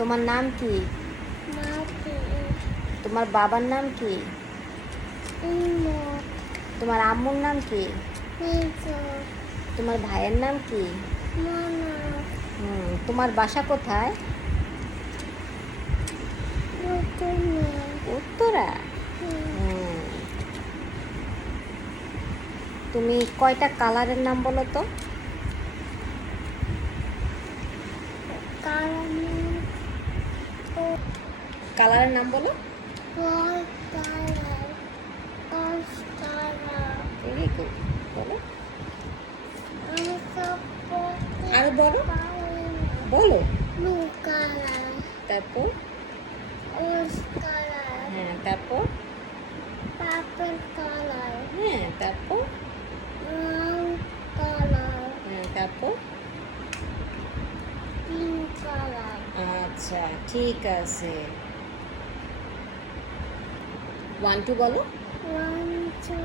তোমার নাম কি? তোমার বাবার নাম কি? তোমার আম্মুর নাম কি? তোমার ভাইয়ের নাম কি? তোমার বাসা কোথায়? উত্তরা। তুমি কয়টা কালারের নাম বলো তো? কালারের নাম বলো। ভেরি গুড বলো। আরও বলো। বলো। তারপর? হ্যাঁ তারপর? হ্যাঁ তারপর? হ্যাঁ তারপর? আচ্ছা ঠিক আছে। ওয়ান টু বলো। One two